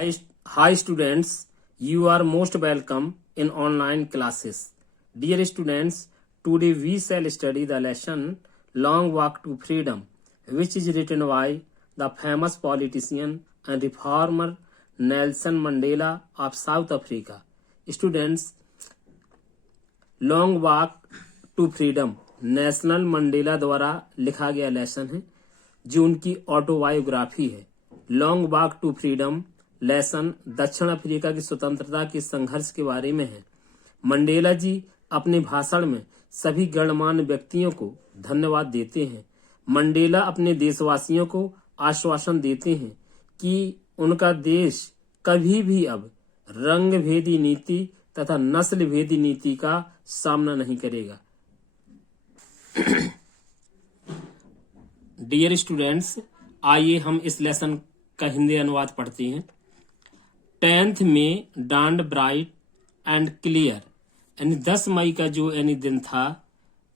Hi students, you are most welcome in online classes. Dear students, today we shall study the lesson Long Walk to Freedom, which is written by the famous politician and reformer Nelson Mandela of South Africa. Students, long walk to freedom Nelson Mandela द्वारा लिखा गया lesson है जो उनकी autobiography है। Long walk to freedom lesson दक्षिण अफ्रीका की स्वतंत्रता के संघर्ष के बारे में है। मंडेला जी अपने भाषण में सभी गणमान्य व्यक्तियों को धन्यवाद देते हैं। मंडेला अपने देशवासियों को आश्वासन देते हैं कि उनका देश कभी भी अब रंग भेदी नीति तथा नस्ल भेदी नीति का सामना नहीं करेगा। डियर स्टूडेंट्स, आइए हम इस लेसन का हिंदी अनुवाद पढ़ते हैं। 10th में डांड ब्राइट एंड क्लियर, यानी 10 मई का जो यानी दिन था,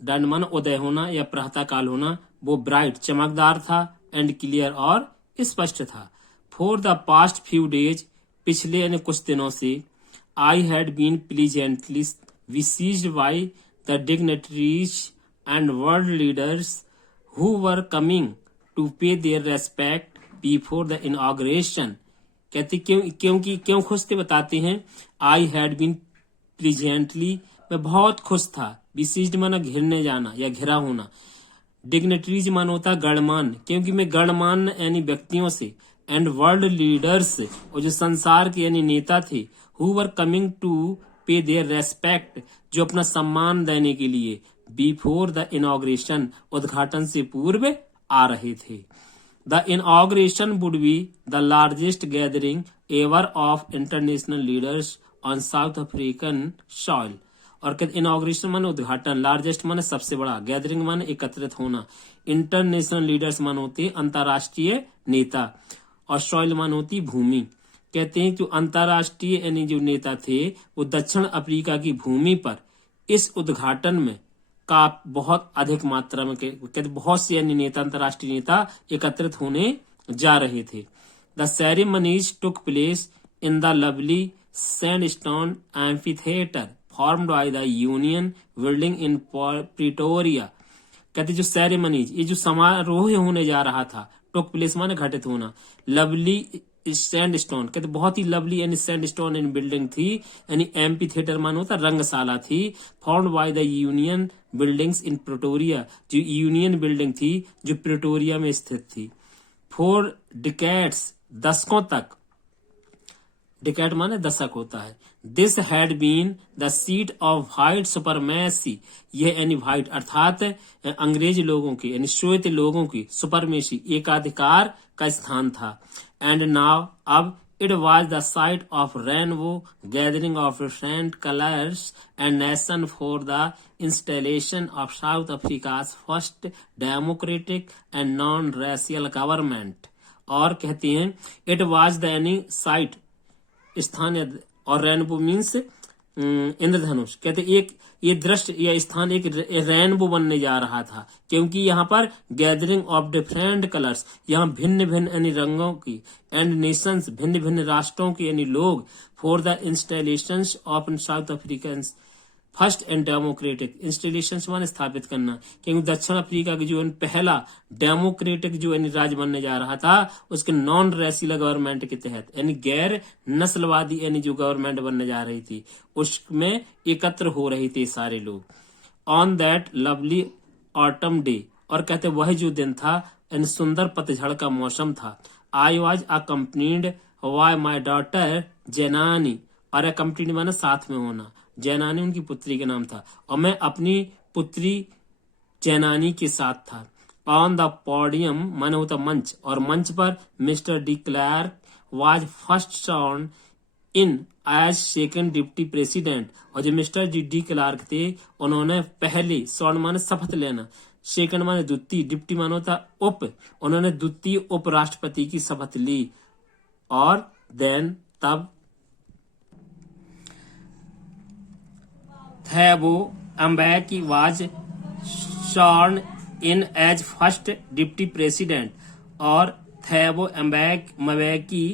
डांड मन उदय होना या प्रातः काल होना, वो ब्राइट चमकदार था एंड क्लियर और स्पष्ट था। For the past few days, पिछले यानी कुछ दिनों से, I had been pleasantly besieged by the dignitaries and world leaders who were coming to pay their respect before the inauguration. कहते क्यों खुश थे बताते हैं। I had been pleasantly, मैं बहुत खुश था। besieged माना घिरने जाना या घिरा होना। dignitaries माना होता गणमान्य, क्योंकि मैं गणमान्य यानी व्यक्तियों से, एंड वर्ल्ड लीडर्स, और जो संसार के यानी नेता थे, who were coming to pay their respect, जो अपना सम्मान देने के लिए before the inauguration, उद्घाटन से पूर्व आ रहे थे। The inauguration would be the largest gathering ever of international leaders on South African soil. और कहते इनॉग्रेशन माने उद्घाटन, लार्जेस्ट माने सबसे बड़ा, गैदरिंग माने एकत्रित होना, इंटरनेशनल लीडर्स माने होते अंतर्राष्ट्रीय नेता, और सॉइल माने होती भूमि। कहते हैं जो अंतर्राष्ट्रीय यानी जो नेता थे वो दक्षिण अफ्रीका की भूमि पर इस उद्घाटन में का बहुत अधिक मात्रा में, कहते बहुत से यानी नेता, अंतर्राष्ट्रीय नेता एकत्रित होने जा रहे थे। The ceremonies took place in the lovely sandstone amphitheatre formed by the union building in Pretoria. कहते जो सेरेमनीज, ये जो समारोह होने जा रहा था, टुक प्लेस माने घटित होना, लवली सैंडस्टोन, कहते बहुत ही लवली यानी सैंडस्टोन इन बिल्डिंग थी, यानी एम्पी थिएटर मानो होता रंगशाला थी, found by the union buildings in Pretoria, जो यूनियन बिल्डिंग थी जो प्रिटोरिया में स्थित थी। फॉर डिकेड्स, दशकों तक, डिकेड माने दशक होता है। This had been the seat of white supremacy, यह यानी व्हाइट अर्थात अंग्रेज लोगों की यानी श्वेत लोगों की सुपरमेसी एकाधिकार का स्थान था। एंड नाउ, अब, it was the site of rainbow gathering of different colours and nation for the installation of south Africa's first democratic and non racial government. और कहते हैं इट वॉज द यानी साइट स्थान, और रेनबो मीन्स इंद्रधनुष, कहते एक ये दृश्य या स्थान एक रेनबो बनने जा रहा था, क्योंकि यहाँ पर गैदरिंग ऑफ डिफरेंट कलर्स, यहाँ भिन्न भिन्न यानी रंगों की, एंड नेशंस, भिन्न भिन्न राष्ट्रों के यानी लोग, for the installation of south African first and democratic, installation माने स्थापित करना, क्योंकि दक्षिण अफ्रीका की जो पहला डेमोक्रेटिक जो यानी राज्य बनने जा रहा था, उसके नॉन रेशियल गवर्नमेंट के तहत यानी गैर नस्लवादी यानी जो गवर्नमेंट बनने जा रही थी, उसमें एकत्र हो रहे थे सारे लोग। On that lovely autumn day, और कहते वह जो दिन था यानी सुंदर पतझड़ का मौसम था। I was accompanied by my daughter Janani, और अकम्पनीड माने साथ में होना, जैनानी उनकी पुत्री का नाम था, और मैं अपनी पुत्री जैनानी के साथ था। ऑन द पोडियम माने होता मंच, और मंच पर mister de Klerk was first sworn in as second deputy president, और जो मिस्टर डी क्लार्क थे उन्होंने पहले, सॉर्न माने शपथ लेना, सेकंड माने द्वितीय, डिप्टी माने होता उप, उन्होंने द्वितीय उपराष्ट्रपति की शपथ ली। और देन तब Thabo Mbeki was sworn in as first deputy president, और थैबो एम्बेकी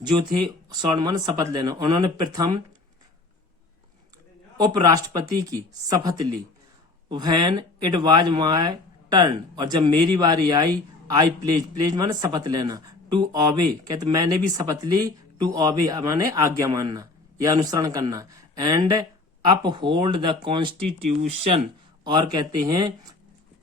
जो थे, स्वर्ण माने शपथ लेना, उन्होंने प्रथम उपराष्ट्रपति की शपथ ली। When it was my turn, और जब मेरी बारी आई, आई प्लेज माने शपथ लेना, टू ओबे कहते मैंने भी शपथ ली, टू ओबे माने आज्ञा मानना या अनुसरण करना, एंड अपहोल्ड द कॉन्स्टिट्यूशन, और कहते हैं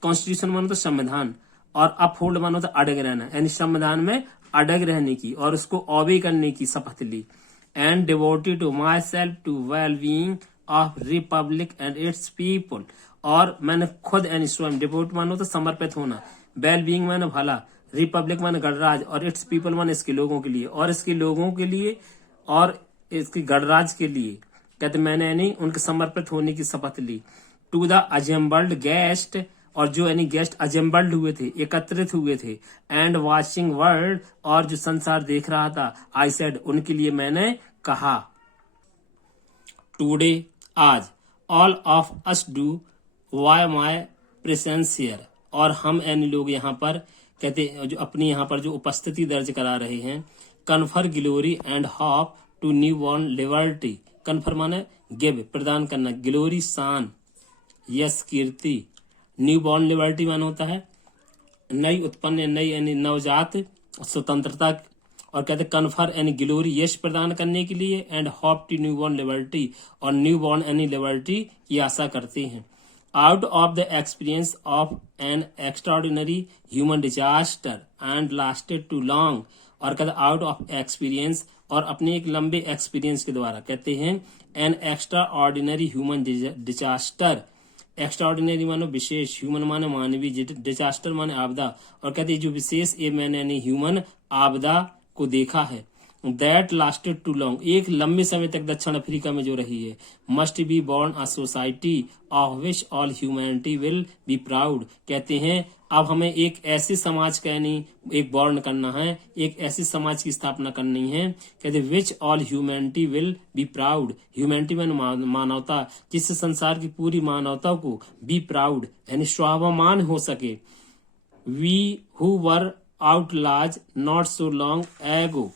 कॉन्स्टिट्यूशन मानो तो संविधान, और अपहोल्ड मानो तो अडग रहना, यानी संविधान में अडग रहने की और उसको ओबे करने की शपथ ली। And devoted to myself to well being of republic and its people, और मैंने खुद यानी स्वयं, डिवोट मानो तो समर्पित होना, वेल बीइंग माने भला, रिपब्लिक माने गणराज, और इट्स पीपल माने इसके लोगों के लिए, और इसके लोगों के लिए और इसके गणराज के लिए, कहते मैंने यानी उनके समर्पित होने की शपथ ली। टू द अजेंबल्ड गेस्ट, और जो यानी गेस्ट अजेंबल्ड हुए थे, एकत्रित हुए थे, एंड वाचिंग वर्ल्ड, और जो संसार देख रहा था, आई सेड उनके लिए मैंने कहा। टुडे आज, all of us do by my presence here, और हम यानी लोग यहाँ पर कहते जो अपनी यहाँ पर जो उपस्थिति दर्ज करा रहे हैं, confer glory and hope to newborn liberty, confer माने गिव प्रदान करना, ग्लोरी शान, यस कीर्ति, न्यू बॉर्न लिबर्टी मान होता है नई उत्पन्न, नई यानी नवजात स्वतंत्रता, और कहते कन्फर यानी ग्लोरी यश प्रदान करने के लिए, and hope to newborn liberty, और न्यू बॉर्न यानी लिबर्टी की आशा करते हैं। Out of the experience of an extraordinary human disaster and lasted too long, और कहते आउट ऑफ एक्सपीरियंस, और अपने एक लंबे एक्सपीरियंस के द्वारा, कहते हैं an extra ordinary human disaster, extra ordinary मानो विशेष, ह्यूमन माने मानवीय, डिजास्टर माने आपदा, और कहते हैं जो विशेष ये मैंने यानी ह्यूमन आपदा को देखा है, दैट लास्टेड टू लॉन्ग, एक लंबे समय तक दक्षिण अफ्रीका में जो रही है, must be born a society of which all humanity will be proud, कहते हैं अब हमें एक ऐसे समाज का यानी एक बॉर्न करना है, एक ऐसी समाज की स्थापना करनी है, कहते which all humanity will be proud, humanity में मानवता, जिससे संसार की पूरी मानवता को बी प्राउड यानी स्वाभिमान हो सके। We who were outlaws not so long ago,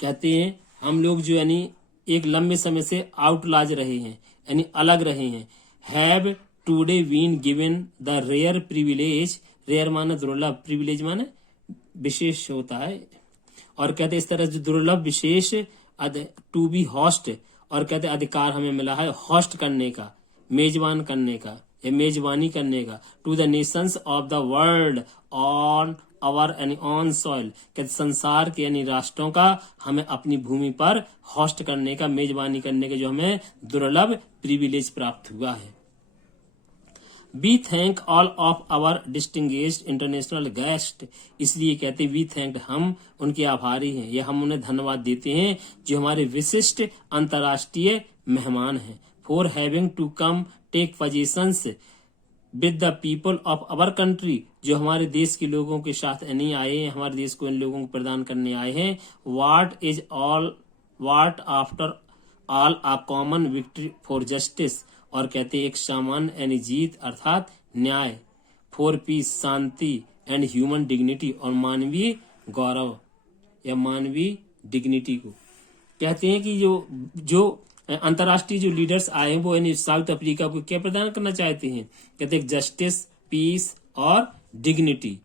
कहते हैं हम लोग जो यानी एक लंबे समय से आउटलाज रहे हैं यानी अलग रहे हैं, have today been given the rare privilege, rare माने दुर्लभ, प्रिविलेज माने विशेष होता है, और कहते इस तरह जो दुर्लभ विशेष टू बी होस्ट, और कहते अधिकार हमें मिला है होस्ट करने का, मेजबान करने का या मेजबानी करने का, to the nations of the world on our any on soil, कहते संसार के यानी राष्ट्रों का हमें अपनी भूमि पर होस्ट करने का, मेजबानी करने का जो हमें दुर्लभ प्रिविलेज प्राप्त हुआ है। We thank all of our distinguished international guest, इसलिए कहते वी थैंक हम उनके आभारी हैं या हम उन्हें धन्यवाद देते हैं जो हमारे विशिष्ट अंतर्राष्ट्रीय मेहमान हैं, for having to come take positions with the people of our country, जो हमारे देश के लोगों के साथ नहीं आए हैं, हमारे देश को इन लोगों को प्रदान करने आए हैं। What after all a common victory for justice, और कहते एक सामान्य यानी जीत अर्थात न्याय, फॉर पीस शांति, एंड ह्यूमन डिग्निटी, और मानवीय गौरव या मानवीय डिग्निटी को कहते हैं कि जो अंतर्राष्ट्रीय जो लीडर्स आए हैं वो यानी साउथ अफ्रीका को क्या प्रदान करना चाहते हैं, कहते हैं जस्टिस, पीस और dignity.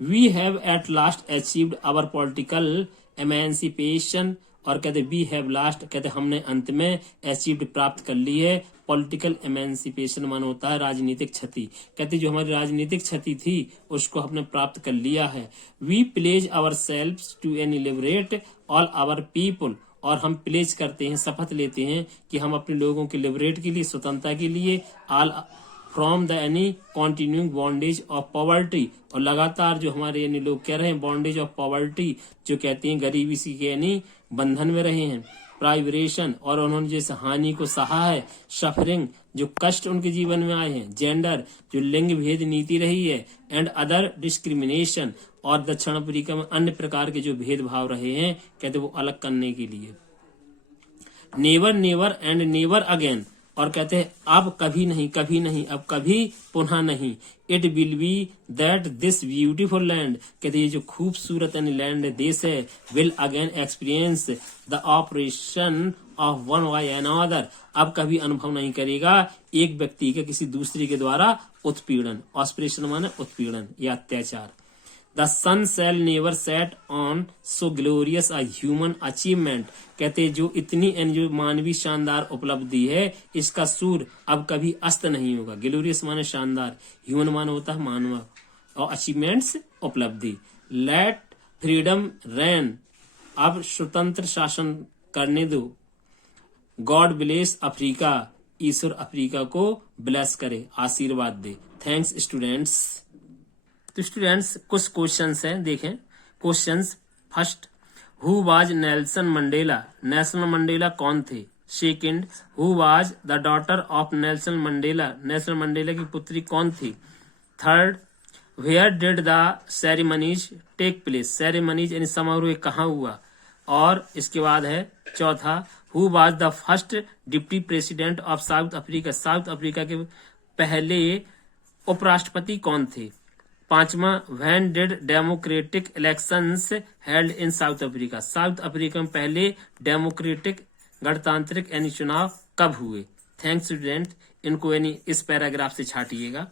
We have at last achieved our political emancipation, और कहते वी हैव लास्ट, कहते हमने अंत में अचीव्ड प्राप्त कर ली है, पॉलिटिकल एमेंसिपेशन मान होता है राजनीतिक क्षति, कहते जो हमारी राजनीतिक क्षति थी उसको हमने प्राप्त कर लिया है। We pledge ourselves to any liberate all our people, और हम प्लेज करते हैं, शपथ लेते हैं कि हम अपने लोगों के लिबरेट के लिए, स्वतंत्रता के लिए, all from the any continuing bondage of poverty, और लगातार जो हमारे यानी लोग कह रहे हैं बॉन्डेज ऑफ पॉवर्टी, जो कहते हैं गरीबी सी के यानी बंधन में रहे हैं, प्राइवेशन, और उन्होंने जैसे हानि को सहा है, सफरिंग जो कष्ट उनके जीवन में आए हैं, जेंडर जो लिंग भेद नीति रही है, एंड अदर डिस्क्रिमिनेशन, और दक्षिण अफ्रीका में अन्य प्रकार के जो भेदभाव रहे हैं, कहते वो अलग करने के लिए। Never never and never again, और कहते हैं अब कभी नहीं, कभी नहीं, अब कभी पुनः नहीं। It will be that this beautiful land, कहते ये जो खूबसूरत लैंड देश है, will again experience the operation of one by another, अब कभी अनुभव नहीं करेगा एक व्यक्ति के किसी दूसरे के द्वारा उत्पीड़न। ऑपरेशन माने उत्पीड़न या अत्याचार। The sun shall never set on so glorious a human achievement, कहते जो इतनी जो मानवीय शानदार उपलब्धि है, इसका सूर्य अब कभी अस्त नहीं होगा। ग्लोरियस माने शानदार, ह्यूमन माने होता है मानव, और अचीवमेंट्स उपलब्धि। लेट फ्रीडम रेन, अब स्वतंत्र शासन करने दो। गॉड ब्लेस अफ्रीका, ईश्वर अफ्रीका को ब्लेस करे, आशीर्वाद दे। Thanks students. तो स्टूडेंट्स कुछ क्वेश्चंस हैं, देखें questions. First, who was Nelson Mandela, Nelson Mandela कौन थे। Second, who was the daughter of Nelson Mandela, Nelson Mandela की पुत्री कौन थी। Third, where did the ceremonies take place, ceremonies यानी समारोह कहाँ हुआ। और इसके बाद है चौथा, who was the first deputy president of south Africa, south Africa के पहले उपराष्ट्रपति कौन थे। पांचवा, when did democratic elections held in south Africa, south Africa में पहले डेमोक्रेटिक गणतांत्रिक यानी चुनाव कब हुए। थैंक्स स्टूडेंट, इनको यानी इस पैराग्राफ से छाटिएगा।